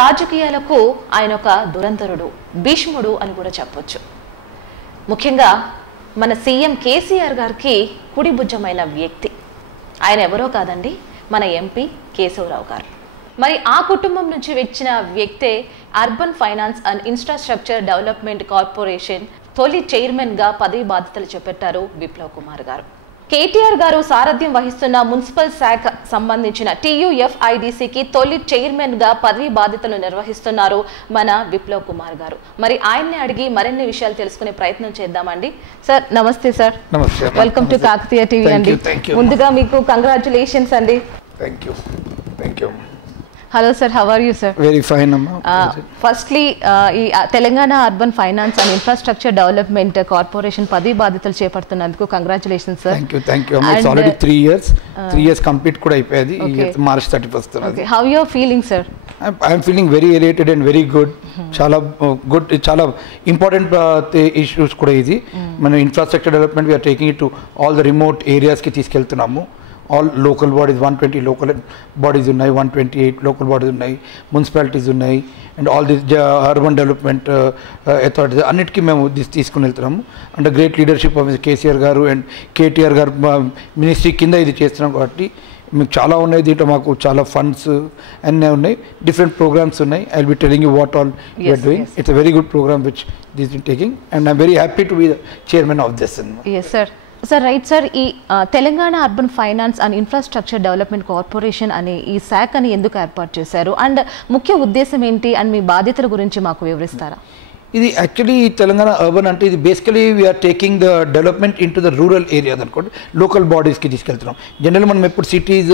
రాజకీయాలకు ఆయన ఒక దురంధరుడు, భీష్ముడు అని కూడా చెప్పొచ్చు. ముఖ్యంగా మన సీఎం కేసీఆర్ గారికి కుడిభుజమైన వ్యక్తి. ఆయన ఎవరో కాదండి, మన ఎంపీ కేశవరావు గారు. మరి ఆ కుటుంబం నుంచి వచ్చిన వ్యక్తే urban finance and infrastructure development corporation తొలి చైర్మన్గా పదవి బాధ్యతలు చేపట్టారు విప్లవ్ కుమార్ గారు. కేటీఆర్ గారు సారథ్యం వహిస్తున్న మున్సిపల్ శాఖ సంబంధించిన TUFIDCకి తొలి చైర్మన్గా పదవి బాధ్యతలు నిర్వహిస్తున్నారు మన విప్లవ్ కుమార్ గారు. మరి ఆయన్ని అడిగి మరిన్ని విషయాలు తెలుసుకునే ప్రయత్నం చేద్దామండి. సార్ నమస్తే. సార్ నమస్తే. వెల్కమ్ టు కాకతీయ టీవీ అండి. ముందుగా మీకు కంగ్రాచులేషన్స్ అండి. Thank you. Hello sir, how are you sir? Very fine అమ్మా. ఫస్ట్లీ ఈ Telangana urban finance and infrastructure development corporation పదవి బాధ్యతలు చేపడుతున్నందుకు congratulations sir. Thank you. It's already 3 years complete కూడా అయిపోయింది. March 31st. How you are feeling sir? I'm feeling very elated and very good. చాలా good, చాలా important issues కూడా ఇది. మనం infrastructure development we are taking it to all the remote ఏరియాస్కి తీసుకెళ్తున్నాము. All local bodies 120 local bodies ఉన్నాయి, 128 local bodies ఉన్నాయి, municipalities ఉన్నాయి, and all this urban development authorities అన్నిటికీ మేము తీసుకుని వెళ్తున్నాము. And great leadership of KCR garu and KTR గారు మినిస్ట్రీ కింద ఇది చేస్తున్నాం కాబట్టి మీకు చాలా ఉన్నాయి. దీంట్లో మాకు చాలా ఫండ్స్ అన్నీ ఉన్నాయి, డిఫరెంట్ ప్రోగ్రామ్స్ ఉన్నాయి. I will be telling you what all you are doing. It's a very good programme which this is taking and I'm very happy to be the chairman of this. Yes sir. Sir right sir, ఈ Telangana urban finance and infrastructure development corporation అనే ఈ శాఖని ఎందుకు ఏర్పాటు చేశారు and ముఖ్య ఉద్దేశం ఏంటి and మీ బాధ్యతల గురించి మాకు వివరిస్తారా? ఇది యాక్చువల్లీ తెలంగాణ అర్బన్ అంటే ఇది basically we're taking the development into the rural areas అనుకోండి, లోకల్ బాడీస్కి తీసుకెళ్తున్నాం. జనరల్ మనం ఎప్పుడు సిటీస్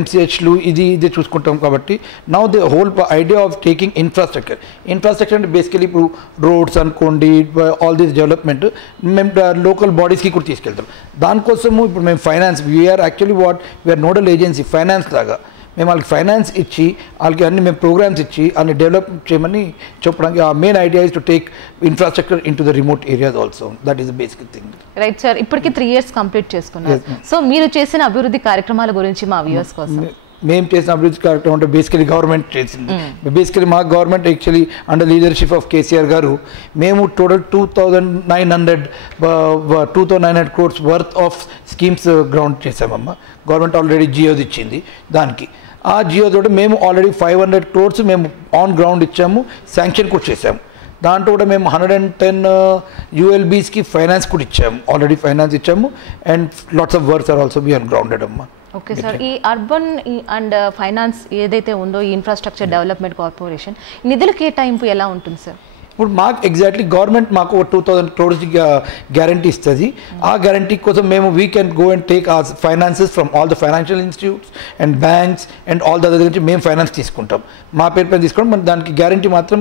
MCHలు ఇది చూసుకుంటాం కాబట్టి now the whole idea of taking infrastructure అంటే బేసికలీ ఇప్పుడు రోడ్స్ అనుకోండి, ఆల్ దిస్ డెవలప్మెంట్ మేము లోకల్ బాడీస్కి కూడా తీసుకెళ్తాం. దానికోసము ఇప్పుడు మేము finance we're actually we're nodal agency finance లాగా. మేము వాళ్ళకి ఫైనాన్స్ ఇచ్చి వాళ్ళకి అన్ని మేము ప్రోగ్రామ్స్ ఇచ్చి అన్ని డెవలప్ చేయమని చెప్పడానికి ఆ main idea is to take infrastructure in to the remote areas also. That is the basic thing. Right sir, ఇప్పటికి 3 years కంప్లీట్ చేసుకున్నారు. సో మీరు చేసిన అభివృద్ధి కార్యక్రమాల గురించి మా వ్యూవర్స్ కోసం. మేము చేసిన అభివృద్ధి కార్యక్రమం అంటే బేసికలీ గవర్నమెంట్ చేసింది. బేసికలీ మా government actually under leadership of KCR garu మేము total 2,900 crores worth of schemes ground చేసామమ్మా. గవర్నమెంట్ ఆల్రెడీ జియోది ఇచ్చింది. దానికి ఆ జియో తోటి మేము ఆల్రెడీ 500 crores మేము ఆన్ గ్రౌండ్ ఇచ్చాము, శాంక్షన్ కూడా చేసాము. దాంట్లో కూడా మేము 110 ULBస్కి ఫైనాన్స్ కూడా ఇచ్చాము, ఆల్రెడీ ఫైనాన్స్ ఇచ్చాము. And lots of works are also been grounded అమ్మా. ఓకే సార్, ఈ అర్బన్ అండ్ ఫైనాన్స్ ఏదైతే ఉందో ఈ ఇన్ఫ్రాస్ట్రక్చర్ డెవలప్మెంట్ కార్పొరేషన్ నిధుల కేటాయింపు ఎలా ఉంటుంది సార్? ఇప్పుడు మాకు ఎగ్జాక్ట్లీ గవర్నమెంట్ మాకు 2,000 crores గ్యారంటీ ఇస్తుంది. ఆ గ్యారంటీ కోసం మేము we can go and take our finances from all the financial institutes and banks and all the other నుంచి మేము ఫైనాన్స్ తీసుకుంటాం. మా పేరు పైన తీసుకుంటాం. మన దానికి గ్యారంటీ మాత్రం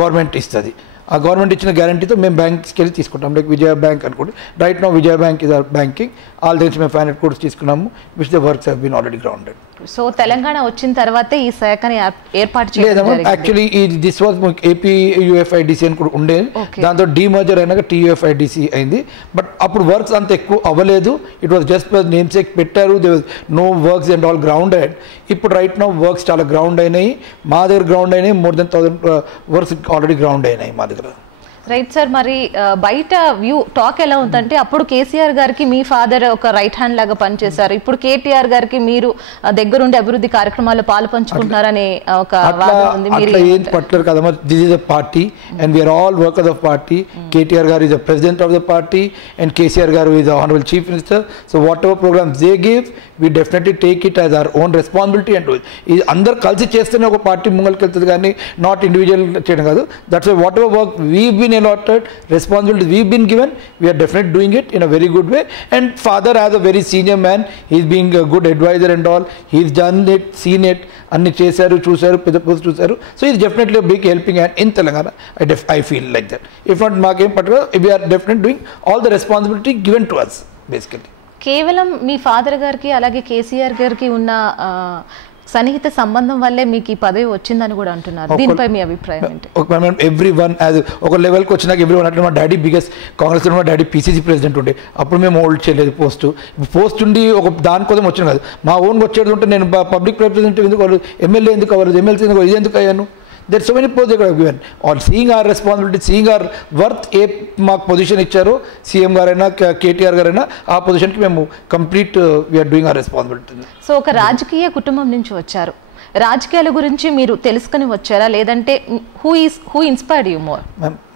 గవర్నమెంట్ ఇస్తుంది. ఆ గవర్నమెంట్ ఇచ్చిన గ్యారంటీతో మేము బ్యాంక్స్కి వెళ్ళి తీసుకుంటాం. లైక్ విజయ బ్యాంక్ అనుకోండి, right now Vijaya Bank is our banking. All దగ్గర మేము 500 crores తీసుకున్నాము, which the works have been already grounded. So Telangana వచ్చిన తర్వాతే ఈ శాఖని ఏర్పాటు చేయడం యాక్చువల్లీ దిస్ వాజ్ APUFIDC అని కూడా ఉండేది. దాంతో డీమర్జర్ అయినాక TUFIDC అయింది. బట్ అప్పుడు వర్క్స్ అంత ఎక్కువ అవ్వలేదు. It was just namesake పెట్టారు. They was no works and all grounded. ఇప్పుడు రైట్ నో వర్క్స్ చాలా గ్రౌండ్ అయినాయి. మా దగ్గర గ్రౌండ్ అయినాయి. More than 1,000 works already ground అయినాయి మా దగ్గర. రైట్ సార్, మరి బయట వ్యూ టాక్ ఎలా ఉందంటే అప్పుడు కేసీఆర్ గారికి మీ ఫాదర్ ఒక రైట్ హ్యాండ్ లాగా పనిచేశారు, ఇప్పుడు కేటీఆర్ గారికి మీరు దగ్గరుండి అభివృద్ధి కార్యక్రమాల్లో పాలు పంచుకుంటున్నారనే ఒక వాదన ఉంది. మీరు ఏం పట్లర్ కదమ్మా, this is a party and we are all workers of party. KTR garu is the president of the party and KCR garu is the honourable chief minister. So whatever programmes they give we definitely take it as our own responsibility and do it. ఇది అందరు కలిసి చేస్తేనే ఒక party ముంగల్కి వెళ్తుంది కానీ not individual చేయడం కాదు. That's why whatever work we been allotted, responsibility we've been given, we are definitely doing it in a very good way. And father as a very senior man, he's being a good advisor and all, he's done it, seen it, anni chesaru chusaru pedda post chusaru. So he's definitely a big helping hand in Telangana. I feel like that. If not maakem particular, we are definitely doing all the responsibility given to us basically. కేవలం మీ father గారికి అలాగే కేసీఆర్ గారికి ఉన్న సన్నిహిత సంబంధం వల్లే మీకు ఈ పదవి వచ్చిందని కూడా అంటున్నారు. దీనిపై మీ అభిప్రాయం ఏంటి? ఎవ్రీ వన్ ఒక లెవెల్కి వచ్చినాక ఎవ్రీ వన్ అంటే మా డాడీ బిగ్గెస్ట్ కాంగ్రెస్ మా డాడీ PCC ప్రెసిడెంట్ ఉండే, అప్పుడు మేము హోల్డ్ చేయలేదు పోస్ట్ ఉండి ఒక దానికోసం వచ్చిన కాదు. మా ఓన్గా వచ్చేది ఉంటే నేను పబ్లిక్ రిప్రజెంటేటివ్ ఎందుకు అవ్వలేదు, ఎమ్మెల్యే ఎందుకు అవ్వలేదు, ఎమ్మెల్సీ ఎందుకు ఇది ఎందుకు అయ్యాను. there are so many posts they could have given. Or seeing our responsibility, seeing our worth, ఏ మాకు పొజిషన్ ఇచ్చారో సీఎం గారైనా కేటీఆర్ గారైనా ఆ పొజిషన్కి మేము complete we're doing our responsibility. So ఒక రాజకీయ కుటుంబం నుంచి వచ్చారు, రాజకీయాల గురించి మీరు తెలుసుకుని వచ్చారా, లేదంటే who inspired you more?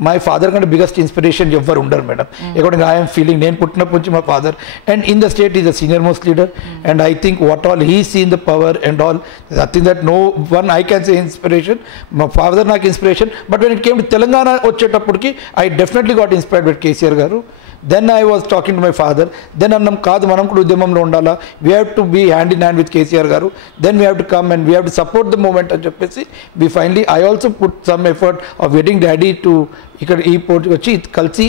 My father కంటే బిగ్గెస్ట్ ఇన్స్పిరేషన్ ఎవరు ఉండరు మేడం. అకార్డింగ్ ఐఎమ్ ఫీలింగ్, నేను పుట్టినప్పటి నుంచి మా father and in the state is the senior most leader and I think what all he seen the power and all, I think that no one I can say inspiration. మా father నాకు inspiration. But when it came to Telangana వచ్చేటప్పటికి I definitely got inspired with KCR garu. Then I was talking to my father. Then అన్నాం కాదు మనం కూడా ఉద్యమంలో ఉండాలా, we have to be hand in hand with KCR garu. Then we have to come and we have to support the movement అని చెప్పేసి we finally I also put some effort of getting daddy to ఇక్కడ ఈ పోటీకి వచ్చి కలిసి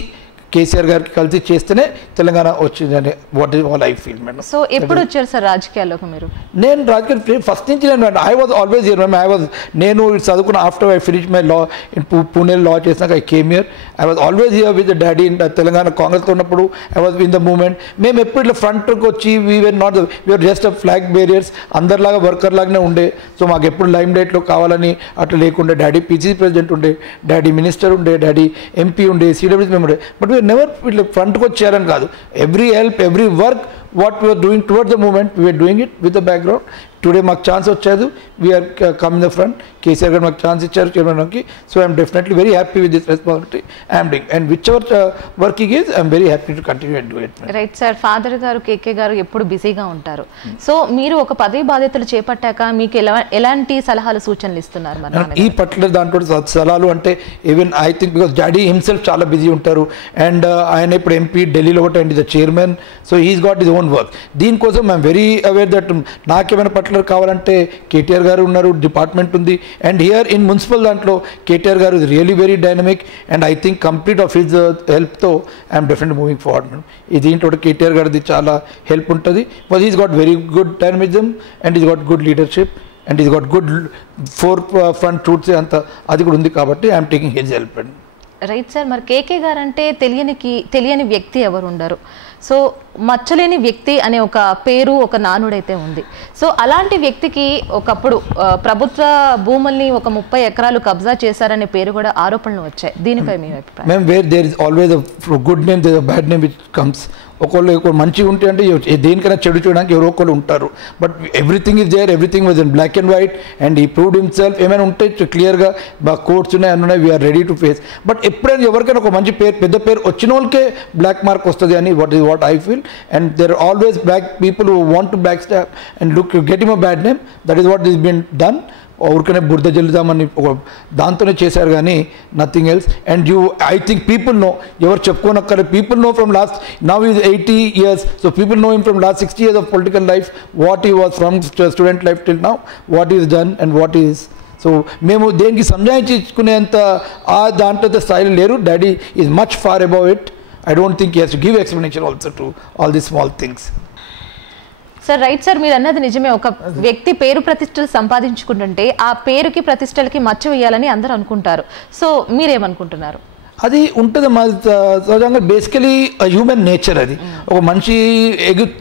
కేసీఆర్ గారికి కలిసి చేస్తేనే తెలంగాణ వచ్చిందని what is all I feel madam. So ఎప్పుడు వచ్చారు సార్ రాజకీయాల్లోకి మీరు? నేను రాజకీయ ఫస్ట్ నుంచి నేను I was always here ma'am. నేను చదువుకున్న after I finish my law in Pune law చేసినాక I came here. I was always here with daddy in Telangana కాంగ్రెస్లో ఉన్నప్పుడు. I was in the movement. మేము ఎప్పుడు ఇట్లా ఫ్రంట్కి వచ్చి we are not we are just a flag bearers, అందరిలాగా వర్కర్ లాగానే ఉండే. సో మాకు ఎప్పుడు లైమ్ లైట్లో కావాలని అట్లా లేకుండే. డాడీ పీసీసీ ప్రెసిడెంట్ ఉండే, డాడీ మినిస్టర్ ఉండే, డాడీ ఎంపీ ఉండే, సిడబ్ల్యూసీ మెంబర్ ఉండే. బట్ నెవర్ ఇట్లా ఫ్రంట్కి వచ్చారని కాదు. Every help, every work what we are doing towards the movement, we are doing it with the background. Today మాకు ఛాన్స్ వచ్చేది, we are come in the front. KCR garu మాకు chance ఇచ్చారు చైర్మన్కి. So I'm definitely very happy with this responsibility I'm doing and whichever work it is I'm very happy to continue and do it. Right sir, father garu KK గారు ఎప్పుడు బిజీగా ఉంటారు. So మీరు ఒక పదవి బాధ్యతలు చేపట్టాక మీకు ఎలాంటి సలహాలు సూచనలు ఇస్తున్నారు? ఈ పర్టికులర్ దాంట్లో సలహాలు అంటే even I think because daddy himself చాలా బిజీ ఉంటారు అండ్ ఆయన ఇప్పుడు ఎంపీ ఢిల్లీలో ఒకటి and the chairman. So he's got his own work. దీనికోసం ఐఎమ్ వెరీ అవేర్ దట్ నాకేమైనా పర్టికులర్ కావాలంటే కేటీఆర్ గారు ఉన్నారు, డిపార్ట్మెంట్ ఉంది. అండ్ హియర్ ఇన్ మున్సిపల్ దాంట్లో KTR garu is really very dynamic and I think complete of his హెల్ప్తో I'm definitely moving forward madam. దీంట్లో కేటీఆర్ గారిది చాలా హెల్ప్ ఉంటుంది. Because is got very good dynamism and is got good leadership and is got good forefront roots అంత అది కూడా ఉంది కాబట్టి I'm taking his help and. Right sir, మరి కేకే గారు అంటే తెలియని వ్యక్తి ఎవరు ఉండరు. సో మచ్చలేని వ్యక్తి అనే ఒక పేరు, ఒక నానుడైతే ఉంది. సో అలాంటి వ్యక్తికి ఒకప్పుడు ప్రభుత్వ భూముల్ని ఒక 30 ఎకరాలు కబ్జా చేశారనే పేరు కూడా ఆరోపణలు వచ్చాయి. దీనిపై మీ అభిప్రాయం? Ma'am, where there is always a good name, there is a bad name which comes. ఒకళ్ళు మంచిగా ఉంటే అంటే దేనికైనా చెడు చూడడానికి ఎవరో ఒకళ్ళు ఉంటారు. But everything is there, everything was in black and white and he proved himself. ఏమైనా ఉంటే క్లియర్గా కోర్ట్స్ ఉన్నాయి, అన్నీ ఉన్నాయి, we're ready to face. But ఎప్పుడైనా ఎవరికైనా ఒక మంచి పేరు, పెద్ద పేరు వచ్చిన వాళ్ళకే బ్లాక్ మార్క్ వస్తుంది అని what I feel. And there are always back people who want to back stop and look get him a bad name. That is what is been done. ఊరికనే బురద జల్లుదామని ఒక దాంతోనే చేశారు కానీ nothing else. And I think people know, ఎవరు చెప్పుకోనక్కర్లేదు, people know from last now is 80 years. So people know him from last 60 years of political life, what he was from student life till now, what is done and what is. So మేము దేనికి సంజాయించుకునేంత ఆ దాంట్లో స్థాయిలో లేరు. Daddy is much far above it. I don't think he has to give explanation also to all these small things. Sir right sir, మీరు అన్నది నిజమే. ఒక వ్యక్తి పేరు ప్రతిష్టలు సంపాదించుకుంటుంటే ఆ పేరుకి ప్రతిష్టలకి మచ్చ వేయాలని అందరూ అనుకుంటారు. సో మీరేమనుకుంటున్నారు? అది ఉంటుంది మా సహజంగా, బేసికలీ హ్యూమన్ నేచర్. అది ఒక మనిషి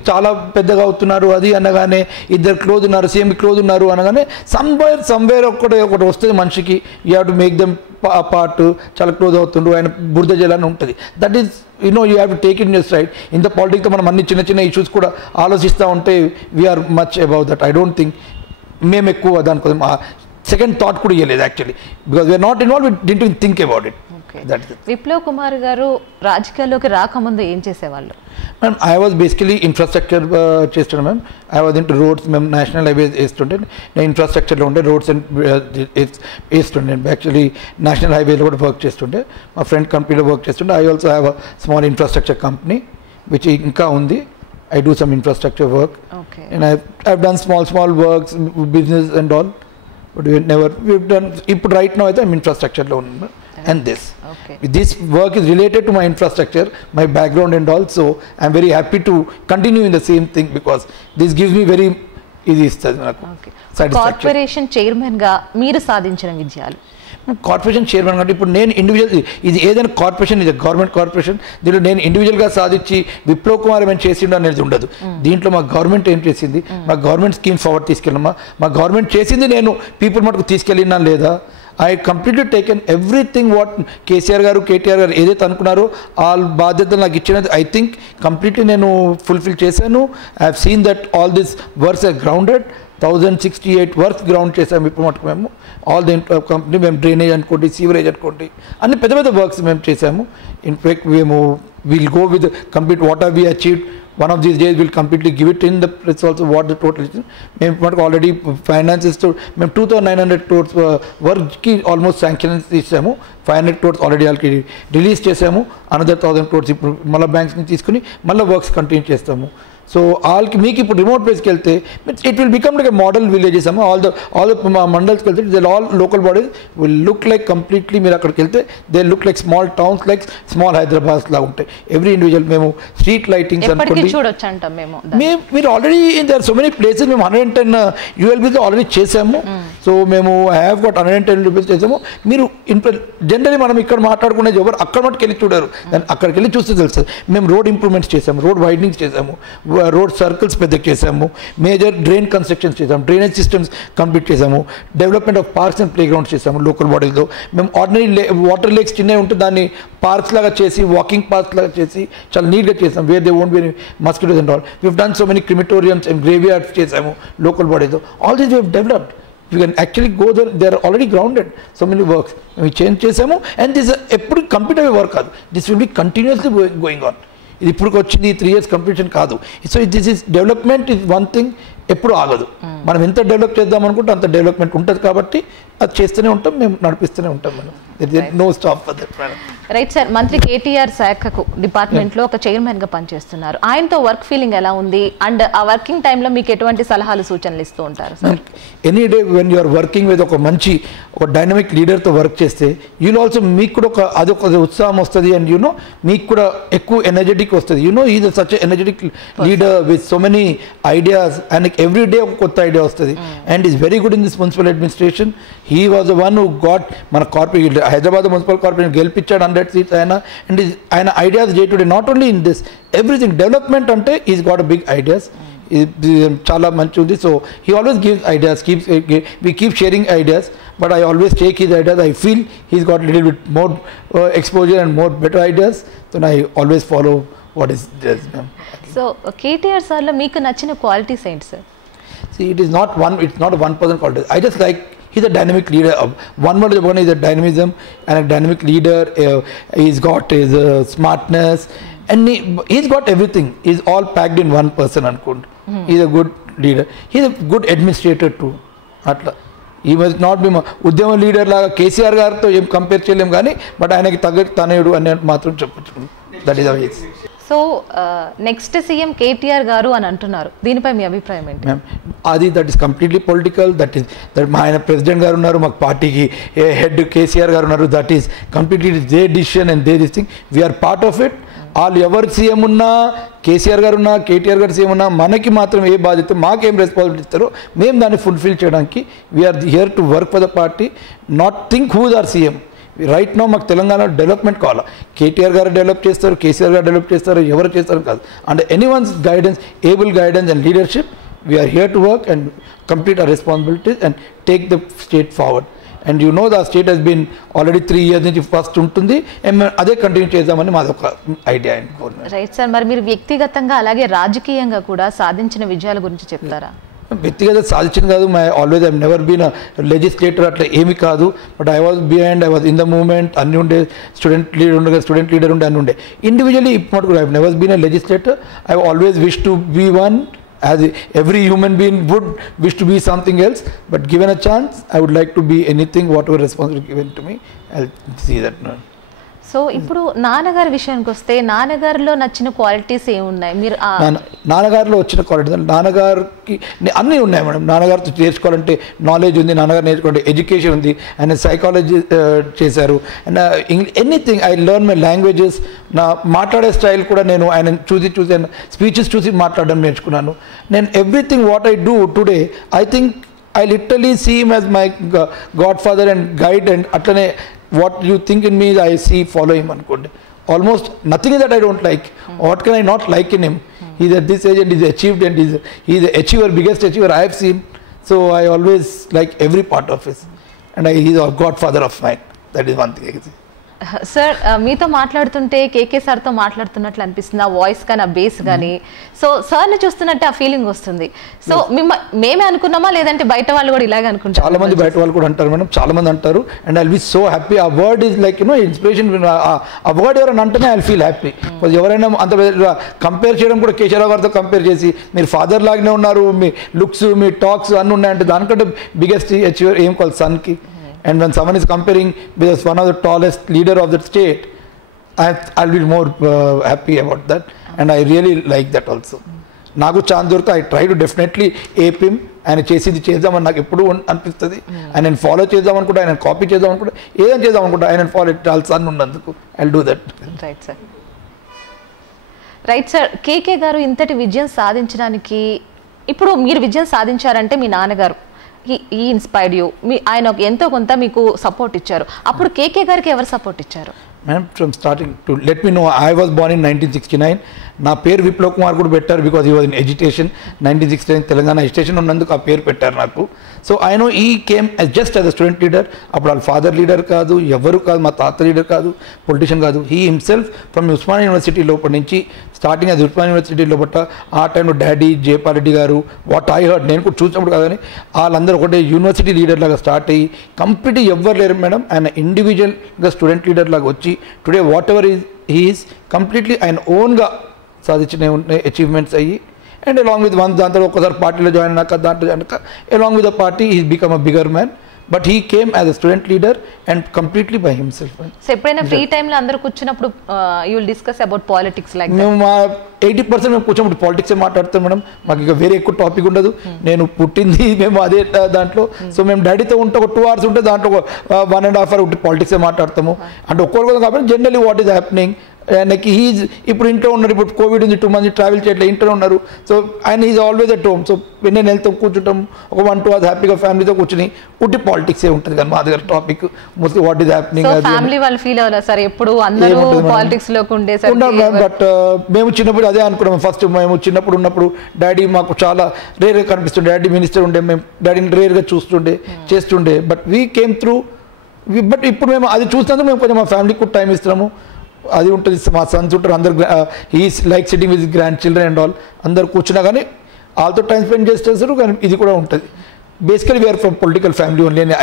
చాలా పెద్దగా అవుతున్నారు అది అనగానే, ఇద్దరు క్లోజ్ ఉన్నారు, సేమ్ క్లోజ్ ఉన్నారు అనగానే సమ్వేర్ ఒకటి వస్తుంది మనిషికి. You have to make them part. చాలా క్లోజ్ అవుతుండ్రు, ఆయన బురద జలాన్ని ఉంటుంది. That is you have to take it in your side. In the పాలిటిక్స్లో మనం అన్ని చిన్న చిన్న ఇష్యూస్ కూడా ఆలోచిస్తూ ఉంటే we're much above that. I don't think మేము ఎక్కువ దానికోసం సెకండ్ థాట్ కూడా ఇవ్వలేదు actually, because we're not involve, we didn't think about it. Viplav Kumar గారు రాజకీయాల్లోకి రాకముందు ఏం చేసేవాళ్ళు? Ma'am, I was basically infrastructure చేస్తున్నాను ma'am. I was into roads. మేము నేషనల్ హైవేస్ వేస్తుంటే నేను ఇన్ఫ్రాస్ట్రక్చర్లో ఉండే, రోడ్స్ అండ్ వేస్తుండే. యాక్చువల్లీ నేషనల్ హైవేలో కూడా వర్క్ చేస్తుండే, మా ఫ్రెండ్ కంపెనీలో వర్క్ చేస్తుండే. I also have a small infrastructure company which ఇంకా ఉంది. I do some infrastructure work. Okay. And I've done small works, business and all. But we've done, right now I'm infrastructure loan. And this. Okay. This work is related to my infrastructure, my background and all. So I'm very happy to continue in the same thing because this gives me very easy satisfaction. Corporation chairman ga మీరు సాధించిన విజయాలు? Corporation chairman అంటే ఇప్పుడు నేను individual, ఇది ఏదైనా corporation, ఇది government corporation, దీంట్లో నేను ఇండివిజువల్గా సాధించి విప్లవ్ కుమార్ ఏమైనా చేసిండు అనేది ఉండదు. దీంట్లో మా గవర్నమెంట్ ఏం చేసింది, మా గవర్నమెంట్ స్కీమ్ ఫార్వర్డ్ తీసుకెళ్ళమా, మా గవర్నమెంట్ చేసింది నేను పీపుల్ మటుకు తీసుకెళ్ళినా లేదా I completely taken everything what KCR గారు కేటీఆర్ గారు ఏదైతే అనుకున్నారో ఆ బాధ్యతలు నాకు ఇచ్చినది ఐ థింక్ కంప్లీట్లీ నేను ఫుల్ఫిల్ చేశాను. I have seen that all this works are grounded. 1068 works ground చేసాము ఇప్పుడు మటుకు మేము. ఆల్ ది కంపెనీ మేము డ్రైనేజ్ అనుకోండి, సీవరేజ్ అనుకోండి, అన్ని పెద్ద పెద్ద వర్క్స్ మేము చేసాము. ఇన్ఫ్యాక్ట్ మేము will go with complete what are we achieved. One of these days we'll completely give it in the press also what the total is. మేము already finances to మేము 2,900 crores వర్క్కి ఆల్మోస్ట్ శాంక్షన్ ఇచ్చాము. 500 crores already వాళ్ళకి release చేసాము. Another 1,000 crores ఇప్పుడు మళ్ళీ banks నుంచి తీసుకుని మళ్ళీ వర్క్స్ కంటిన్యూ చేస్తాము. సో వాళ్ళకి మీకు ఇప్పుడు రిమోట్ ప్లేస్కి వెళ్తే it will become like model villages అమ్మ. ఆల్ ద మండల్స్కి వెళ్తే they all local bodies will look like completely మీరు అక్కడికి వెళ్తే they look like small towns like small Hyderabad లాగా ఉంటాయి. ఎవ్రీ ఇండివిజువల్ మేము స్ట్రీట్ లైటింగ్స్ అనుకోండి మీరు already there are so many places మేము 110 ULBs ఆల్రెడీ చేసాము. సో మేము హ్యావ్ గట్ 110 రూపీస్ చేసాము. మీరు జనరలీ మనం ఇక్కడ మాట్లాడుకునేది ఎవరు అక్కడ మటుకు వెళ్ళి చూడరు, అక్కడికి వెళ్ళి చూస్తే తెలుస్తుంది. మేము రోడ్ ఇంప్రూవ్మెంట్స్ చేసాము, రోడ్ వైడనింగ్స్ చేసాము, రోడ్ సర్కిల్స్ పెద్దగా చేసాము, మేజర్ డ్రైన్ కన్స్ట్రక్షన్స్ చేసాము, డ్రైనేజ్ సిస్టమ్స్ కంప్లీట్ చేసాము, development of parks and play grounds చేసాము లోకల్ బాడీస్లో. మేము ఆర్డినరీ వాటర్ లేక్స్ చిన్నవి ఉంటే దాన్ని పార్క్స్ లాగా చేసి వాకింగ్ పార్క్స్ లాగా చేసి చాలా నీట్గా చేసాం. Where they won't be mosquitoes and all. We done so many crematoriums and graveyards చేసాము లోకల్ బాడీస్లో. All these we have developed. You can actually go there, they are already grounded. So many works we change చేసాము. And this ఎప్పుడు complete అయ్యే work కాదు, this will be continuously going on. ఇది ఇప్పుడు వచ్చింది 3 years completion కాదు. So this is development is one thing, ఎప్పుడు ఆగదు. మనం ఎంత డెవలప్ చేద్దాం అనుకుంటే అంత డెవలప్మెంట్ ఉంటుంది కాబట్టి అది చేస్తూనే ఉంటాం, మేము నడిపిస్తూనే ఉంటాం. మనం no stop for that. Right sir, మంత్రి కేటీఆర్ శాఖకు డిపార్ట్మెంట్లో ఒక చైర్మన్గా పనిచేస్తున్నారు. ఆయనతో వర్క్ ఫీలింగ్ ఎలా ఉంది అండ్ ఆ వర్కింగ్ టైంలో మీకు ఎటువంటి సలహాలు సూచనలు ఇస్తూ ఉంటారు sir? Any day when you're working with ఒక మంచి ఒక డైనమిక్ లీడర్తో వర్క్ చేస్తే యూల్ ఆల్సో మీకు కూడా అదొక ఉత్సాహం వస్తుంది. అండ్ యూనో మీకు కూడా ఎక్కువ ఎనర్జెటిక్ వస్తుంది. You know is such energetic leader with so many ideas and every day ఒక కొత్త ఐడియా వస్తుంది. And is very good in this municipal administration. He was the one who got మన కార్పొరేట్ హైదరాబాద్ మున్సిపల్ కార్పొరేషన్ గెలిపించాడు 100 seats ఆయన. And ఆయన ideas day to day not only in this everything development అంటే is got a big ideas. చాలా మంచి ఉంది. So he always gives ideas, we keep sharing ideas, but I always take his ideas. I feel he's got a little bit more exposure and more better ideas, so I always follow what is there. So KTR సార్లో మీకు నచ్చిన qualities ఏంటి sir? See, it's not a one person quality. I just like he's a dynamic leader. One word is a dynamism and a dynamic leader. He's got his smartness and he's got everything. He's all packed in one person. He's a good leader. He's a good administrator too. He must not be ఉద్యమ leader లాగా కేసీఆర్ గారితో ఏం compare చేయలేం కానీ but ఆయనకి తనయుడు అని మాత్రం చెప్పచ్చు. That is our. So next CM KTR గారు అని అంటున్నారు, దీనిపై మీ అభిప్రాయం ఏంటి? అది that is completely political. That మా ఆయన ప్రెసిడెంట్ గారు ఉన్నారు, మాకు పార్టీకి హెడ్ కేసీఆర్ గారు ఉన్నారు. That is completely they decision and they this thing. We're part of it. వాళ్ళు ఎవరు సీఎం ఉన్నా, కేసీఆర్ గారు ఉన్నా, కేటీఆర్ గారు సీఎం ఉన్నా, మనకి మాత్రం ఏ బాధ్యత, మాకేం రెస్పాన్సిబిలిటీ ఇస్తారో మేము దాన్ని ఫుల్ఫిల్ చేయడానికి we're here to work for the party, not think who is our CM. Right now మాకు తెలంగాణ డెవలప్మెంట్ కావాలా. కేటీఆర్ గారు డెవలప్ చేస్తారు, కేసీఆర్ గారు డెవలప్ చేస్తారు, ఎవరు చేస్తారు కాదు. And anyone's guidance, able guidance and leadership, we're here to work and complete our responsibilities and take the state forward. And you know the state has been already 3 years నుంచి first ఉంటుంది, అదే continue చేద్దామని మాదొక idea. Right sir, మరి మీరు వ్యక్తిగతంగా అలాగే రాజకీయంగా కూడా సాధించిన విజయాల గురించి చెప్తారా? వ్యక్తిగత సాధించింది కాదు. Always I never been a legislator, అట్లా ఏమి కాదు. But I was behind, I was in the movement. అన్నీ ఉండే, స్టూడెంట్ లీడర్ ఉండే, అన్నీ ఉండే. ఇండివిజువల్లీ ఇప్పుడు I never been a legislator. I always wish to be one, as every human being would wish to be something else, but given a chance I would like to be anything, whatever responsibility given to me, I'll see that. So ఇప్పుడు నాన్నగారి విషయానికి వస్తే నాన్నగారిలో నచ్చిన qualities ఏమున్నాయి? మీరు నాన్నగారిలో వచ్చిన qualities, నాన్నగారికి అన్నీ ఉన్నాయి మేడం. నాన్నగారితో నేర్చుకోవాలంటే నాలెడ్జ్ ఉంది, నాన్నగారు నేర్చుకోవాలంటే ఎడ్యుకేషన్ ఉంది. ఆయన సైకాలజీ చేశారు. And anything I learn my languages. నా మాట్లాడే స్టైల్ కూడా నేను ఆయన చూసి స్పీచెస్ చూసి మాట్లాడడం నేర్చుకున్నాను. నేను everything what I do today I think I literally see him as my godfather and guide. And అట్లనే what you think in me I see, follow him అనుకోండి. Almost nothing that I don't like. What can I not like in him? He's at this age and he's achieved, and he's the achiever, biggest achiever I have seen. So I always like every part of his. and he's a godfather of mine. That is one thing I can say. Sir మీతో మాట్లాడుతుంటే కేకే సార్తో మాట్లాడుతున్నట్లు అనిపిస్తుంది, ఆ voice కానీ ఆ base కానీ. So సార్ని చూస్తున్నట్టే ఆ ఫీలింగ్ వస్తుంది. సో మేమే అనుకున్నామా లేదంటే బయట వాళ్ళు కూడా ఇలాగే అనుకుంటారు? చాలా మంది బయట వాళ్ళు కూడా అంటారు మేడం, చాలా మంది అంటారు. And I will B so happy. ఆ వర్డ్ ఈజ్ లైక్ ఇన్స్పిరేషన్. ఆ వర్డ్ ఎవరైనా అంటేనే ఐ ఫీల్ హ్యాపీ. ఎవరైనా అంత కంపేర్ చేయడం కూడా కేశవరావు గారితో కంపేర్ చేసి మీరు ఫాదర్ లాగానే ఉన్నారు, మీ లుక్స్ మీ టాక్స్ అన్నీ ఉన్నాయంటే దానికంటే బిగ్గెస్ట్ అచీవర్ ఏం కావాలి సన్కి. And when someone is comparing with one of the tallest leader of the state, I'll be more happy about that. And I really like that also. నాకు chance దొరికితే I try to definitely app him. ఆయన చేసింది చేద్దామని నాకు ఎప్పుడు అనిపిస్తుంది. ఆయన follow చేద్దాం అనుకుంటా, ఆయన కాపీ చేద్దాం అనుకుంటా, ఏదైనా చేద్దాం అనుకుంటా, ఆయన ఫాలో వాళ్ళ సన్ ఉన్నందుకు I do that. Right sir. KK garu ఇంతటి విజయం సాధించడానికి, ఇప్పుడు మీరు విజయం సాధించారంటే మీ నాన్నగారు ఈ ఇన్స్పైర్డ్ యూ, ఆయన ఎంతో కొంత మీకు సపోర్ట్ ఇచ్చారు. అప్పుడు కేకే గారికి ఎవరు సపోర్ట్ ఇచ్చారు? Ma'am from starting to let me know, I was born in 1969. నా పేరు విప్లవ్ కుమార్ కూడా పెట్టారు because he was in education. 1969 Telangana education ఉన్నందుకు ఆ పేరు పెట్టారు నాకు. So I know he came just as a student leader. అప్పుడు వాళ్ళ ఫాదర్ లీడర్ కాదు, ఎవరు కాదు, మా తాత లీడర్ కాదు, పొలిటీషియన్ కాదు. He himself from Osmania university లోపల నుంచి స్టార్టింగ్ అది ఉస్మానియా యూనివర్సిటీ లోపల ఆ టైంలో డాడీ జయపాల్ రెడ్డి గారు, వాట్ ఐ హర్డ్, నేను కూడా చూసినప్పుడు కాదని వాళ్ళందరూ ఒకటే యూనివర్సిటీ లీడర్ లాగా స్టార్ట్ అయ్యి కంప్లీట్ ఎవ్వరు లేరు మేడం. ఆయన ఇండివిజువల్గా స్టూడెంట్ లీడర్ లాగా వచ్చి today what ever is completely ఆయన ఓన్గా సాధించిన అచీవ్మెంట్స్ అయ్యి. అండ్ అలాంగ్ విత్ వన్ దాంట్లో ఒక్కసారి పార్టీలో జాయిన్ అయ్యాక దాంట్లో జాయిన్ అయ్యాక along with the party he become a bigger man. But he came as a student leader and completely by himself. So ఎప్పుడైనా ఫ్రీ టైంలో అందరూ కూర్చున్నప్పుడు you will discuss about politics like? మేము 80% మేము కూర్చోబట్టి పాలిటిక్సే మాట్లాడతాం మేడం. మాకు ఇక వేరే ఎక్కువ టాపిక్ ఉండదు. నేను పుట్టింది మేము అదే దాంట్లో. సో మేము డాడీతో ఉంటే ఒక 2 hours ఉంటే దాంట్లో 1.5 hours ఉంటే పాలిటిక్సే మాట్లాడతాము. అంటే ఒక్కొక్కరు కాబట్టి జనరలీ వాట్ ఈస్ హ్యాపెనింగ్. ఆయనకి హీజ్ ఇప్పుడు ఇంట్లో ఉన్నారు, ఇప్పుడు కోవిడ్ ఉంది, 2 months ట్రావెల్ చేయట్లేదు, ఇంట్లో ఉన్నారు. సో ఆయన is always at home. So నేను వెళ్తే కూర్చుంటాం ఒక 1-2 hours హ్యాపీగా ఫ్యామిలీతో కూర్చుని ఉట్టి పాలిటిక్సే ఉంటుంది కానీ మా దగ్గర topic mostly what is happening. Family వాళ్ళు ఫీల్ అవ్వాలి సార్ ఎప్పుడు అందరూ పాలిటిక్స్ లోకి ఉండే సార్? బట్ మేము చిన్నప్పుడు అదే అనుకున్నాం. ఫస్ట్ మేము చిన్నప్పుడు ఉన్నప్పుడు డాడీ మాకు చాలా రేర్గా కనిపిస్తుండే. డాడీ మినిస్టర్ ఉండే, మేము డాడీని రేర్గా చూస్తుండే చేస్తుండే. But we came through. But ఇప్పుడు మేము అది చూసినందుకు మేము కొంచెం మా ఫ్యామిలీకి కూడా టైం ఇస్తున్నాము. అది ఉంటుంది. మా సన్స్ ఉంటారు అందరు, he's like sitting with grand children and all. అందరు కూర్చున్నా కానీ వాళ్ళతో టైం స్పెండ్ చేస్తారు. కానీ ఇది కూడా ఉంటుంది. Basically we're from political family only అని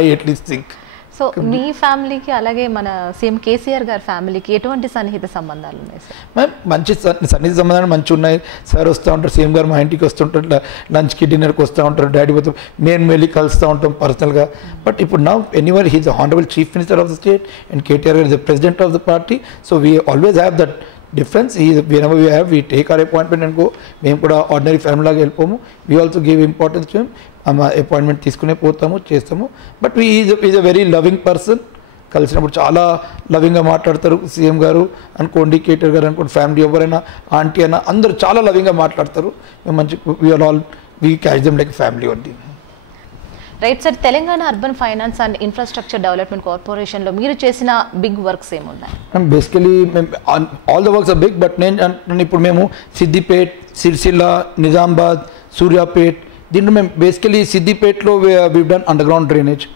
ఐ అట్లీస్ట్ థింక్. సో మీ ఫ్యామిలీకి అలాగే మన సీఎం కేసీఆర్ గారి ఫ్యామిలీకి ఎటువంటి సన్నిహిత సంబంధాలు ఉన్నాయి సార్? మ్యామ్ మంచి సన్నిహిత సంబంధాలు మంచి ఉన్నాయి. సార్ వస్తూ ఉంటారు, సీఎం గారు మా ఇంటికి వస్తుంటారు, లంచ్కి డిన్నర్కి వస్తూ ఉంటారు, డాడీ పోతాం, మేము వెళ్ళి కలుస్తూ ఉంటాం పర్సనల్గా. బట్ ఇప్పుడు now anywhere he's the honourable chief minister of the state and KTR garu is the president of the party. So we always have that difference. Whenever we have, we take our appointment and go. మేము కూడా ordinary family లాగా వెళ్ళిపోము. We also give importance to him. Appointment తీసుకునే పోతాము, చేస్తాము. But is a very loving person. కలిసినప్పుడు చాలా లవింగ్గా మాట్లాడతారు. సీఎం గారు అనుకోండి, కేటీఆర్ గారు అనుకోండి, ఫ్యామిలీ ఎవరైనా, ఆంటీ అయినా అందరూ చాలా లవింగ్గా మాట్లాడతారు. మేము మంచి we catch them like family only. Right sir. Telangana urban finance and infrastructure development కార్పొరేషన్లో మీరు చేసిన బిగ్ వర్క్స్ ఏమున్నాయి? Basically all the works are big. But నేను ఇప్పుడు మేము సిద్దిపేట్, సిరిసిల్ల, నిజామాబాద్, సూర్యాపేట్, దీంట్లో మేము బేసికలీ సిద్దిపేట్లో we done underground drainage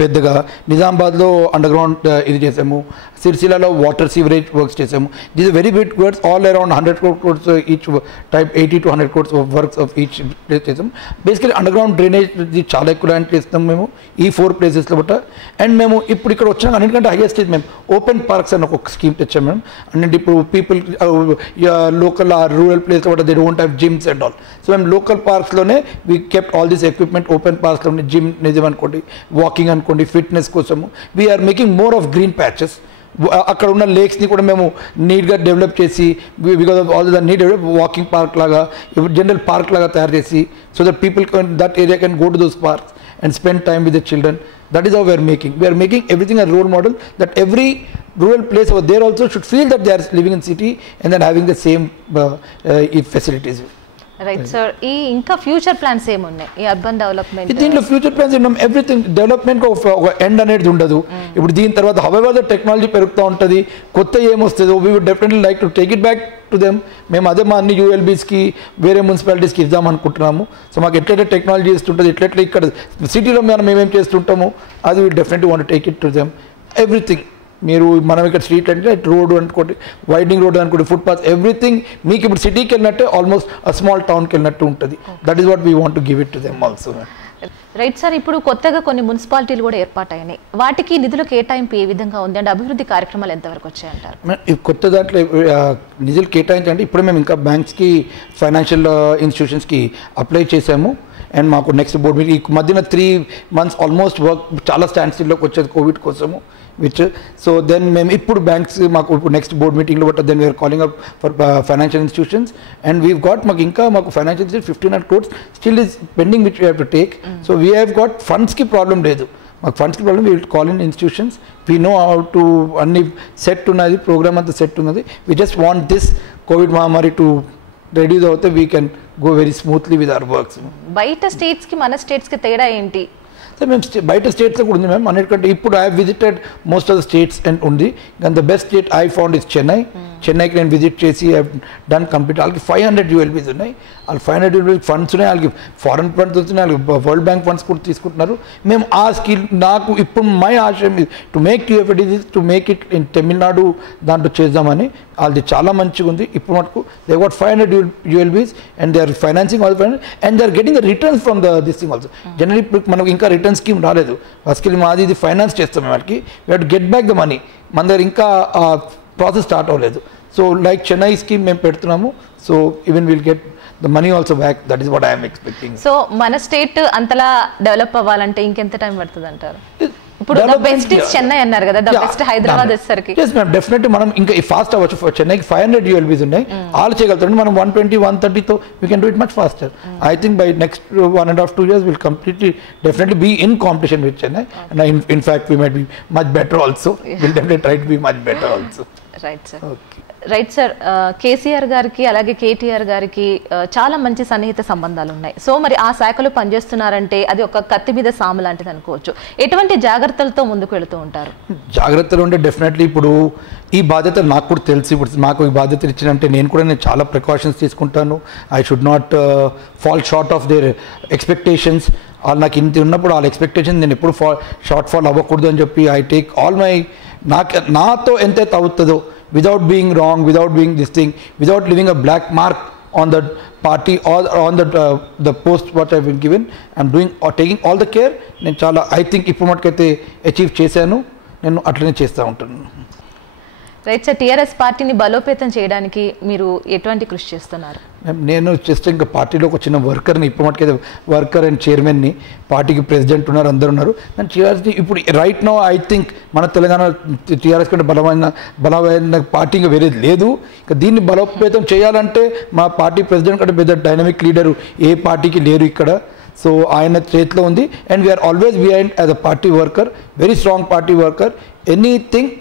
పెద్దగా. నిజామాబాద్లో అండర్ గ్రౌండ్ ఇది చేసాము. సిరిసిల్లాలో వాటర్ సీవరేజ్ వర్క్స్ చేసాము. These very big works all around 100 crores each type 80 to 100 crores of works of each place చేసాము. బేసికలీ అండర్ గ్రౌండ్ డ్రైనేజ్ చాలా ఎక్కువ ల్యాండ్ చేస్తాం మేము ఈ 4 places బట్ట. అండ్ మేము ఇప్పుడు ఇక్కడ వచ్చినాక అన్నింటికంటే హైయెస్ట్ మేము ఓపెన్ పార్క్స్ అని ఒక స్కీమ్ తెచ్చాము మేము. అంటే ఇప్పుడు పీపుల్ లోకల్ రూరల్ ప్లేస్లో but they don't have gyms and all. So మేము లోకల్ పార్క్స్లోనే we kept all this equipment open పార్క్స్లోనే. జిమ్ నిజం అనుకోండి, వాకింగ్ అనుకోండి, ఫిట్నెస్ కోసము we are making more of green patches. అక్కడ ఉన్న లేక్స్ని కూడా మేము నీట్గా డెవలప్ చేసి because of all the need walking park లాగా జనరల్ పార్క్ లాగా తయారు చేసి so that people that area can go to those parks and spend time with the children. That is how we are making. We are making everything a role model that every rural place over there also should feel that they are living in city and then having the same facilities. Right sir. ఈ ఇంకా future plans ఏమున్నాయి ఈ urban development? దీంట్లో future plans everything development ఒక end అనేది ఉండదు. ఇప్పుడు దీని తర్వాత హౌఎవర్ ద టెక్నాలజీ పెరుగుతూ ఉంటుంది, కొత్త ఏమొస్తుందో we would definitely like to take it back to them. మేము అదే మా అన్ని యూఎల్బీస్కి వేరే మున్సిపాలిటీస్కి ఇద్దాం అనుకుంటున్నాము. సో మాకు ఎట్లయితే టెక్నాలజీ ఇస్తుంటుంది, ఎట్లయితే ఇక్కడ సిటీలో మనం ఏమేమి చేస్తుంటామో అది we definitely want take it to them. Everything మీరు మనం ఇక్కడ స్ట్రీట్ అంటే రోడ్ అనుకోండి, వైడింగ్ రోడ్ అనుకోండి, ఫుట్పాత్, ఎవ్రీథింగ్ మీకు ఇప్పుడు సిటీకి వెళ్ళినట్టే ఆల్మోస్ట్ అ స్మాల్ టౌన్కి వెళ్ళినట్టు ఉంటుంది. That is what we want to give it to them also. Right sir. ఇప్పుడు కొత్తగా కొన్ని మున్సిపాలిటీలు కూడా ఏర్పాటైనాయి, వాటికి నిధుల కేటాయింపు ఏ విధంగా ఉంది అంటే అభివృద్ధి కార్యక్రమాలు ఎంతవరకు వచ్చాయంటారు? కొత్త దాంట్లో నిధులు కేటాయించండి. ఇప్పుడే మేము ఇంకా బ్యాంక్స్కి, ఫైనాన్షియల్ ఇన్స్టిట్యూషన్స్కి అప్లై చేసాము. అండ్ మాకు నెక్స్ట్ బోర్డ్ మీటింగ్ ఈ మధ్యన 3 months ఆల్మోస్ట్ వర్క్ చాలా స్టాండ్ స్టిల్లోకి వచ్చేది కోవిడ్ కోసము. సో దెన్ మేము ఇప్పుడు బ్యాంక్స్ మాకు ఇప్పుడు నెక్స్ట్ బోర్డ్ మీటింగ్లో but then we're calling up for financial institutions and we got మాకు financial institute 1,500 crores still is pending which we have to take. So we have got ఫండ్స్కి problem లేదు, మాకు ఫండ్స్కి problem. We will call in institutions, we know how to అన్ని set ఉన్నది, programme అంతా set ఉన్నది. We just want this covid మహమ్మారి to reduce అవుతే we can go very smoothly with our works. బయట స్టేట్స్కి మన స్టేట్స్కి తేడా ఏంటి? సో మేము బయట స్టేట్స్లో కూడా ఉంది మ్యామ్. అన్నిటికంటే ఇప్పుడు I have visited most of the states and ఉంది. కానీ the best state I found is Chennai. చెన్నైకి నేను విజిట్ చేసి ఐ డన్ కంప్లీట్. వాళ్ళకి 500 ULBs ఉన్నాయి. వాళ్ళు 500 ULB ఫండ్స్ ఉన్నాయి, వాళ్ళకి ఫారెన్ ఫండ్స్ వస్తున్నాయి, వాళ్ళకి వరల్డ్ బ్యాంక్ ఫండ్స్ కూడా తీసుకుంటున్నారు. మేము ఆ స్కిల్ నాకు ఇప్పుడు మై ఆశయం to make TFD to make it in Tamil Nadu దాంట్లో చేద్దామని. వాళ్ళది చాలా మంచిగా ఉంది. ఇప్పుడు మటుకు they got 500 ULBs and they are financing all finance and they are getting the returns from this thing also. General ఇప్పుడు మనకు ఇంకా రిటర్న్ స్కీమ్ రాలేదు. ఆ స్కీమ్ మాది ఇది ఫైనాన్స్ చేస్తాం వాళ్ళకి. We have to get back the money. మన దగ్గర ఇంకా ప్రాసెస్ స్టార్ట్ అవ్వలేదు. సో లైక్ చెన్నై స్కీమ్ మేము పెడుతున్నాము. So even will get the money also back. That is what I'm expecting. So మన స్టేట్ అంతలా డెవలప్ అవ్వాలంటే ఇంకెంత టైం పడుతుంది అంటారు? ఇప్పుడు ద బెస్ట్ ఇస్ చెన్నై అన్నారు కదా, ద బెస్ట్ హైదరాబాద్ వచ్చేసరికి yes ma'am definitely మనం ఇంకా ఫాస్ట్ అవ్వచ్చు. ఫర్ చెన్నైకి 500 ULBs ఉన్నాయి, ఆల్ చేయగలుగుతారు. మనం 120 130 తో we can do it much faster. I think by next 1.5 2 years we'll completely definitely be in competition with Chennai and in fact we might be much better also. We'll definitely try to be much better also. Right sir. Right sir. KCR గారికి అలాగే కేటీఆర్ గారికి చాలా మంచి సన్నిహిత సంబంధాలు ఉన్నాయి. So మరి ఆ శాఖలో పనిచేస్తున్నారంటే అది ఒక కత్తి మీద సాము లాంటిది అనుకోవచ్చు. ఎటువంటి జాగ్రత్తలతో ముందుకు వెళుతూ ఉంటారు? జాగ్రత్తలు ఉంటే డెఫినెట్లీ ఇప్పుడు ఈ బాధ్యత నాకు కూడా తెలుసు. ఇప్పుడు మాకు ఈ బాధ్యత ఇచ్చినంటే నేను చాలా ప్రికాషన్స్ తీసుకుంటాను. I should not fall short of their expectations. వాళ్ళు నాకు ఇంత ఉన్నప్పుడు వాళ్ళ ఎక్స్పెక్టేషన్ నేను ఎప్పుడు షార్ట్ ఫాల్ అవ్వకూడదు అని చెప్పి ఐ టేక్ ఆల్ మై నాతో ఎంతైతే అవుతుందో without being wrong, without being this thing, without leaving a black mark on the party or on the post what I've been given. I'm doing or taking all the care. నేను చాలా I think ఇప్పుడు మటుకైతే achieve చేశాను. నేను అట్లనే చేస్తూ ఉంటాను. Right sir. TRS పార్టీని బలోపేతం చేయడానికి మీరు ఎటువంటి కృషి చేస్తున్నారు? నేను జస్ట్ ఇంకా పార్టీలో ఒక చిన్న వర్కర్ని, ఇప్పుడు మటుకైతే వర్కర్ అండ్ చైర్మన్ని, పార్టీకి ప్రెసిడెంట్ ఉన్నారు, అందరు ఉన్నారు. నేను టీఆర్ఎస్ని ఇప్పుడు రైట్ నో ఐ థింక్ మన తెలంగాణ టీఆర్ఎస్ కంటే బలమైన పార్టీ ఇంకా వేరేది లేదు. ఇంకా దీన్ని బలోపేతం చేయాలంటే మా పార్టీ ప్రెసిడెంట్ కంటే పెద్ద డైనమిక్ లీడరు ఏ పార్టీకి లేరు ఇక్కడ. సో ఆయన చేతిలో ఉంది and we're always behind as a party worker, very strong party worker. Anything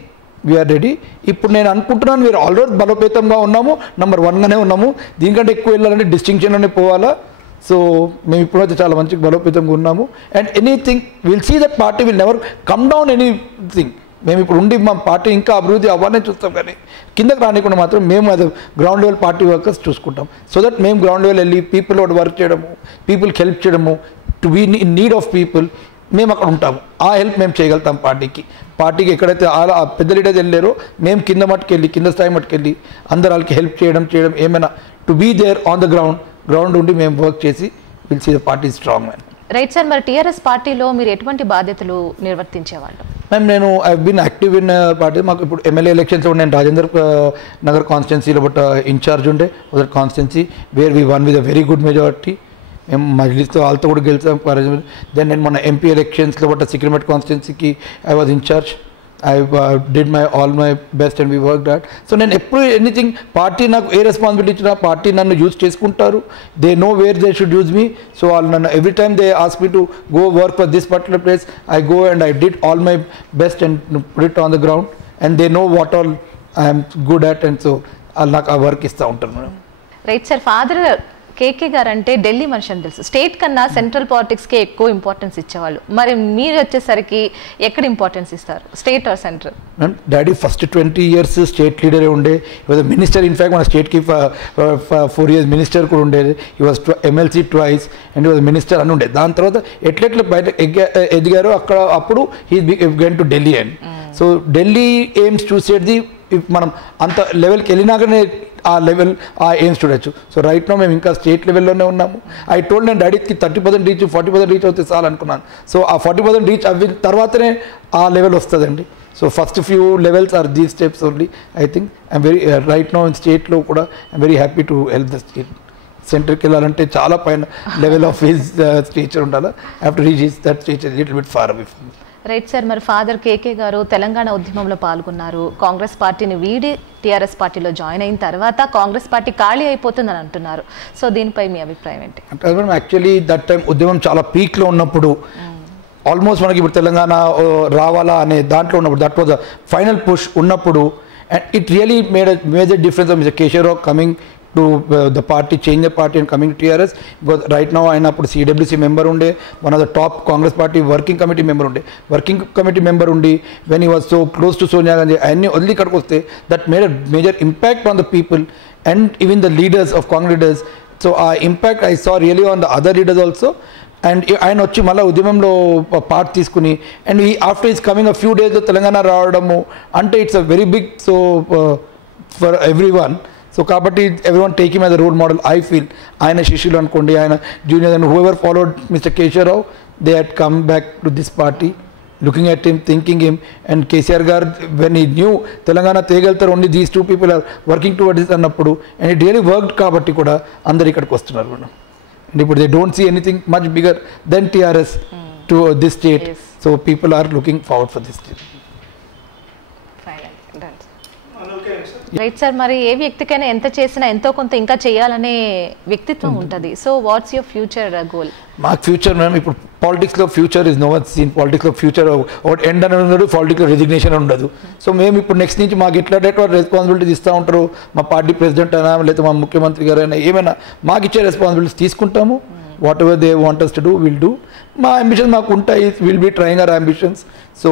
we're ready. ఇప్పుడు నేను అనుకుంటున్నాను వీరు ఆల్రెడీ బలోపేతంగా ఉన్నాము, నెంబర్ 1గానే ఉన్నాము. దీనికంటే ఎక్కువ వెళ్ళాలంటే డిస్టింక్షన్లోనే పోవాలా. సో మేము ఇప్పుడైతే చాలా మంచిగా బలోపేతంగా ఉన్నాము. And anything will see that party will never come down anything. మేము ఇప్పుడు ఉండి మా పార్టీ ఇంకా అభివృద్ధి అవ్వాలని చూస్తాం, కానీ కిందకి రానికుండా మాత్రం మేము అది గ్రౌండ్ లెవెల్ పార్టీ వర్కర్స్ చూసుకుంటాం. సో దట్ మేము గ్రౌండ్ లెవెల్ వెళ్ళి పీపుల్ వర్క్ చేయడము, పీపుల్కి హెల్ప్ చేయడము, to be in need of people మేము అక్కడ ఉంటాము. ఆ హెల్ప్ మేము చేయగలుగుతాం పార్టీకి ఎక్కడైతే ఆ పెద్ద లీడర్స్ వెళ్ళారో మేము కింద మట్టుకెళ్ళి, కింద స్థాయి మట్టుకెళ్ళి అందరు వాళ్ళకి హెల్ప్ చేయడం ఏమైనా to be there on the ground ఉండి మేము వర్క్ చేసి will see the party strong man. Right sir. మరి టీఆర్ఎస్ పార్టీలో మీరు ఎటువంటి బాధ్యతలు నిర్వర్తించేవాళ్ళు? మ్యామ్ నేను I been active in party. మాకు ఇప్పుడు ఎమ్మెల్యే ఎలక్షన్స్లో నేను రాజేంద్ర నగర్ కాన్స్టిట్యున్సీలో బట్ ఇన్ఛార్జ్ ఉండే other constituency where we won with a very good majority. మేము మజ్లిస్తో వాళ్ళతో కూడా గెలిచాం. దెన్ నేను మన ఎంపీ ఎలక్షన్స్లో బట్ సికింద్రాబాద్ కాన్స్టిట్యున్సీకి I was in charge. I did all my best and we work that. So నేను ఎప్పుడు ఎనీథింగ్ పార్టీ నాకు ఏ రెస్పాన్సిబిలిటీ ఇచ్చినా పార్టీ నన్ను యూజ్ చేసుకుంటారు. They know where they should use me. So వాళ్ళు నన్ను every time they ask me to go work for this particular place. I go and I did all my best and put it on the ground and they know what all I'm good at. And so వాళ్ళు నాకు ఆ work ఇస్తూ ఉంటారు madam. Right sir. Father KK గారు అంటే ఢిల్లీ మనిషి అని తెలుసు, స్టేట్ కన్నా సెంట్రల్ పాలిటిక్స్కే ఎక్కువ ఇంపార్టెన్స్ ఇచ్చేవాళ్ళు. మరి మీరు వచ్చేసరికి ఎక్కడ ఇంపార్టెన్స్ ఇస్తారు, state or central? Ma'am daddy first 20 years state లీడరే ఉండే, వాజ్ మినిస్టర్. ఇన్ఫ్యాక్ట్ మన స్టేట్కి 4 years మినిస్టర్ కూడా ఉండేది. ఈ was MLC twice and was minister అని ఉండే. దాని తర్వాత ఎట్లెట్లా బయట ఎదిగారో అక్కడ అప్పుడు హీ గెన్ to Delhi and so Delhi AIIMS చూసేది మనం అంత లెవెల్కి వెళ్ళినాకనే ఆ లెవెల్ ఆ ఎయిమ్స్ చూడొచ్చు. సో రైట్ నో మేము ఇంకా స్టేట్ లెవెల్లోనే ఉన్నాము. ఐ టోల్డ్ నేను డాడీకి 30% రీచ్ 40% రీచ్ అవుతే చాలు అనుకున్నాను. సో ఆ 40% రీచ్ అవి తర్వాతనే ఆ లెవెల్ వస్తుందండి. So first few levels are these steps only. I think I'm very right no in స్టేట్లో కూడా I'm very happy to help the state. సెంటర్కి వెళ్ళాలంటే చాలా పైన లెవెల్ ఆఫ్ హిజ్ స్టేచర్ ఉండాలి. Have to reach his that stature little bit far away from. Right sir, మరి father KK garu Telangana ఉద్యమంలో పాల్గొన్నారు. కాంగ్రెస్ పార్టీని వీడి టీఆర్ఎస్ పార్టీలో జాయిన్ అయిన తర్వాత కాంగ్రెస్ పార్టీ ఖాళీ అయిపోతుందని అంటున్నారు. సో దీనిపై మీ అభిప్రాయం ఏంటి? అంటే యాక్చువల్లీ దట్ టైం ఉద్యమం చాలా పీక్లో ఉన్నప్పుడు, ఆల్మోస్ట్ మనకి ఇప్పుడు తెలంగాణ రావాలా అనే దాంట్లో ఉన్నప్పుడు, that was the final push ఉన్నప్పుడు, and it really made a major difference of mister Keshava Rao coming to the party, change the party and coming to TRS. Because right now ఆయన అప్పుడు CWC మెంబర్ ఉండే, one of the top Congress party working committee member ఉండే. Working committee member ఉండి when he was so close to Sonia Gandhi అన్ని వదిలి ఇక్కడికి వస్తే that made a major impact on the people and even the leaders of Congress leaders. So ఆ impact I saw really on the other leaders also. And ఆయన వచ్చి మళ్ళీ ఉద్యమంలో part తీసుకుని అండ్ ఈ after is coming a few డేస్లో తెలంగాణ రావడము అంటే it's a very big so for every one. So కాబట్టి everyone take him as a role model. I feel ఆయన శిష్యులు అనుకోండి, ఆయన junior and whoever followed mister Keshava Rao, they had come back to this party looking at him, thinking him. And KCR garu when ఈ new Telangana తేగలుగుతారు, only these 2 people are working towards this అన్నప్పుడు and it really worked కాబట్టి కూడా అందరు ఇక్కడికి వస్తున్నారు madam. And ఇప్పుడు they don't see anything much bigger than TRS to this state. So people are looking forward for this state. Right sir, మరి ఏ వ్యక్తికైనా ఎంత చేసినా ఎంతో కొంత ఇంకా చేయాలనే వ్యక్తిత్వం ఉంటుంది. So what's your future goal? మాకు ఫ్యూచర్ మ్యామ్ ఇప్పుడు పాలిటిక్స్లో future is no one seen. పాలిటిక్స్లో ఫ్యూచర్ ఒకటి ఎండ్ అని ఉండదు, పాలిటిక్స్లో రెసిగ్నేషన్ ఉండదు. సో మేము ఇప్పుడు నెక్స్ట్ నుంచి మాకు ఎట్లా రెస్పాన్సిబిలిటీస్ ఇస్తూ ఉంటారు, మా పార్టీ ప్రెసిడెంట్ అయినా లేదా మా ముఖ్యమంత్రి గారు అయినా ఏమైనా మాకు ఇచ్చే రెస్పాన్సిబిలిటీస్ తీసుకుంటాము. Whatever they want us to do will do. మా అంబిషన్స్ మాకు ఉంటాయి, will be trying our ambitions. So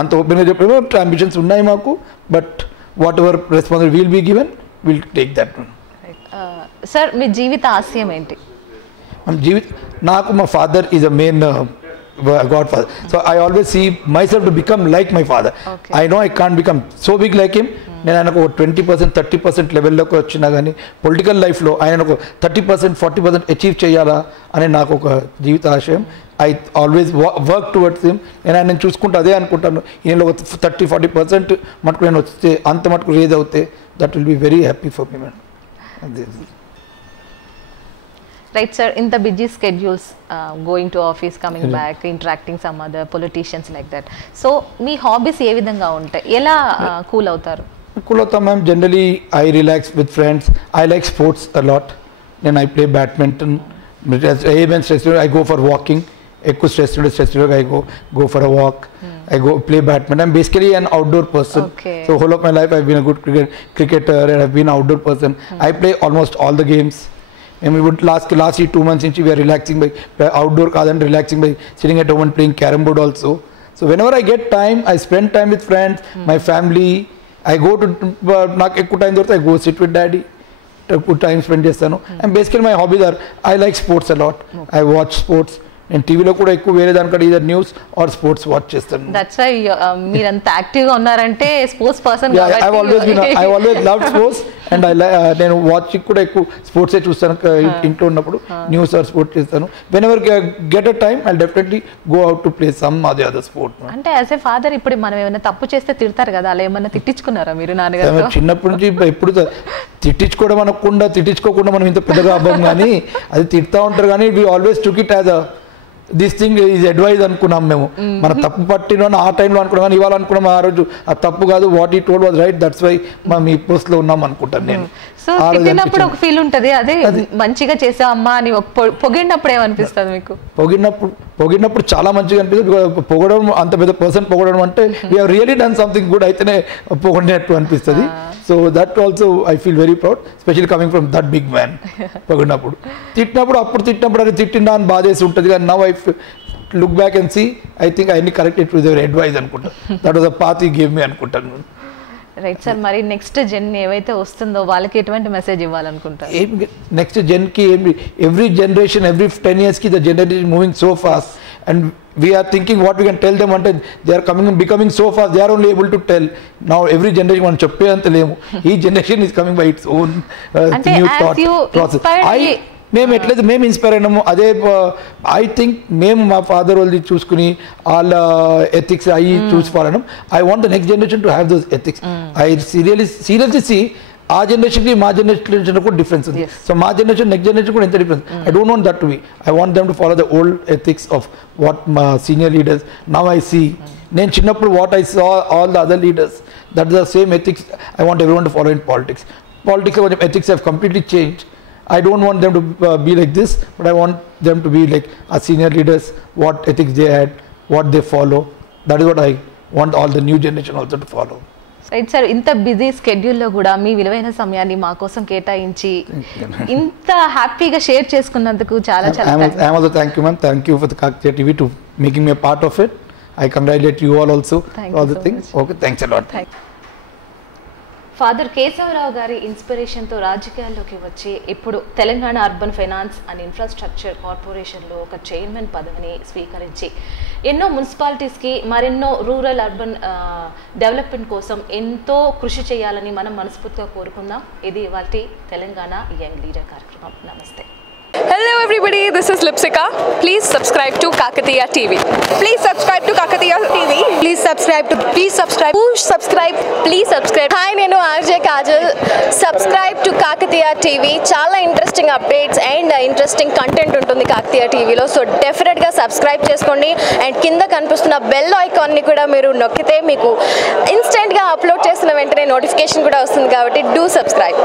అంత ఓపెన్గా చెప్పేమో అంబిషన్స్ ఉన్నాయి మాకు, but whatever responsibility will be given, we'll take that one. Sir మీ జీవిత ఆశయం ఏంటి? నాకు మా father is a main godfather. So I always see myself to become like my father. I know I can't become so big like him. నేను ఆయనకు 20% 30% లెవెల్లోకి వచ్చినా కానీ పొలిటికల్ లైఫ్లో ఆయన ఒక 30% 40% అచీవ్ చేయాలా అని నాకు ఒక జీవిత ఆశయం. I always work towards him. నేను ఆయన చూసుకుంటూ అదే అనుకుంటాను, ఈయనలో 30-40% మటుకు నేను వస్తే అంత మటుకు రేజ్ అవుతే that will be very happy for me madam. Right sir, in the busy schedules, going to office, coming back, interacting some other politicians like that. So మీ హాబీస్ ఏ విధంగా ఉంటాయి, ఎలా కూల్ అవుతారు? కూల్ అవుతాం ma'am. Generally I relax with friends. I like sports a lot. నేను I play badminton. ఏమైనా stress I go for walking. ఎక్కువ stress I go for a walk. I go play badminton. I'm basically an outdoor person. Okay. So whole of my life I've been a good cricketer and I've been an outdoor person. I play almost all the games. And we would last 2 months since we are relaxing by outdoor and relaxing by sitting at home and playing carrom board also. So whenever I get time, I spend time with friends, my family. I go to నాకు ఎక్కువ time దొరికితే I go sit with daddy. ఎక్కువ time spend చేస్తాను. And basically my hobbies are I like sports a lot. I watch sports. నేను టీవీలో కూడా ఎక్కువ వేరే దానికంటే either news or sports watch చేస్తాను. దట్స్ వై మీరంత యాక్టివ్గా ఉన్నారంటే స్పోర్ట్స్ పర్సన్ కాబట్టి. I always love sports and నేను వాచ్ కూడా ఎక్కువ స్పోర్ట్సే చూస్తాను. ఇంట్లో ఉన్నప్పుడు న్యూస్ ఆర్ స్పోర్ట్స్ చేస్తాను. When ever get a time I definitely go out to play some other sport. అంటే యాజ్ ఏ ఫాదర్ ఇప్పుడు మనం ఏమైనా తప్పు చేస్తే తిడతారు కదా, అలా ఏమైనా తిట్టించుకున్నారా మీరు నాన్నగారు? చిన్నప్పటి నుంచి ఎప్పుడు తిట్టించుకోవడం అనకుండా తిట్టించుకోకుండా మనం ఇంత పెద్దగా అవ్వం, కానీ అది తిడతా ఉంటారు. కానీ we always took it as this thing is advice అనుకున్నాం మేము. మన తప్పు పట్టిన ఆ టైంలో అనుకున్నాం, కానీ ఇవాళ అనుకున్నాం ఆ రోజు అది తప్పు కాదు, what I told was right, that's why మనం ఈ పోస్ట్ లో ఉన్నాం అనుకుంటాను నేను. సో తిట్టినప్పుడు ఒక ఫీల్ ఉంటది, అదే మంచిగా చేసా అమ్మా అని పొగిడినప్పుడు ఏమనిపిస్తుంది మీకు? పొగిడినప్పుడు చాలా మంచిగా అనిపిస్తుంది. పొగడడం అంత పెద్ద పర్సన్ పొగడడం అంటే we're really done something good అయితేనే పొగిడినట్టు అనిపిస్తుంది. So that also I feel very proud, specially coming from that big man. పొగిడినప్పుడు తిట్టినప్పుడు అది తిట్టిందా అని బాధేసి ఉంటుంది, కానీ now I look back and see I think I corrected to your advice అనుకుంటా. That was a path you gave me అనుకుంటాను. రైట్ సార్, మరి నెక్స్ట్ జెన్ ఏవైతే వస్తుందో వాళ్ళకి ఎటువంటి మెసేజ్ ఇవ్వాలనుకుంటారు? నెక్స్ట్ జెన్కి ఎవ్రీ జనరేషన్ ఎవ్రీ 10 years కి the generation moving so fast and we're thinking what we can tell them అంటే they are becoming so fast, they are only able to tell. Now every generation మనం చెప్పేంత లేము, ఈ generation is coming by its own new thought process. మేము inspire అయినాము. అదే I think మేము మా ఫాదర్ వాళ్ళది చూసుకుని వాళ్ళ ఎథిక్స్ అవి చూసి follow. I want the next generation to have those ethics. I seriously see ఆ జనరేషన్కి మా జనరేషన్ కూడా డిఫరెన్స్ ఉంది. సో మా జనరేషన్ నెక్స్ట్ జనరేషన్ కూడా ఎంత difference. I don't want that to be. I want them to follow the old ethics of what మా senior leaders. Now I see, నేను చిన్నప్పుడు what I saw all the other leaders, that the same ethics I want everyone to follow in politics. Politics ethics have completely changed. I don't want them to be like this, but I want them to be like our senior leaders, what ethics they had, what they follow. That is what I want all the new generation also to follow. Right sir, ఇంత busy స్కెడ్యూల్లో కూడా మీ విలువైన సమయాన్ని మా కోసం కేటాయించి ఇంత హ్యాపీగా share చేసుకున్నందుకు చాలా చాలా I also thank you, ma'am. Thank you for the Kakatiya TV to making me a part of it. I congratulate you all also. All the things. Okay, thanks a lot. Father Keshava Rao గారి ఇన్స్పిరేషన్తో రాజకీయాల్లోకి వచ్చి ఇప్పుడు Telangana urban finance and infrastructure కార్పొరేషన్లో ఒక chairman పదవిని స్వీకరించి ఎన్నో మున్సిపాలిటీస్కి మరెన్నో రూరల్ అర్బన్ డెవలప్మెంట్ కోసం ఎంతో కృషి చేయాలని మనం మనస్ఫూర్తిగా కోరుకుందాం. ఇది ఇవాల్టి తెలంగాణ యంగ్ లీడర్ కార్యక్రమం. నమస్తే. Hello everybody, this is Lipsika. Please subscribe to Kakatiya TV. Please subscribe to Kakatiya TV. Please subscribe. Push subscribe. Please subscribe. Hi, nenu RJ Kajal. Subscribe to Kakatiya TV. Chala interesting updates and interesting content untundi Kakatiya TV lo. So definitely ga subscribe cheskondi and kinda kanipustunna bell icon ni kuda meeru nokkite meeku instant ga upload chesina ventane notification kuda vastundi kabatti do subscribe.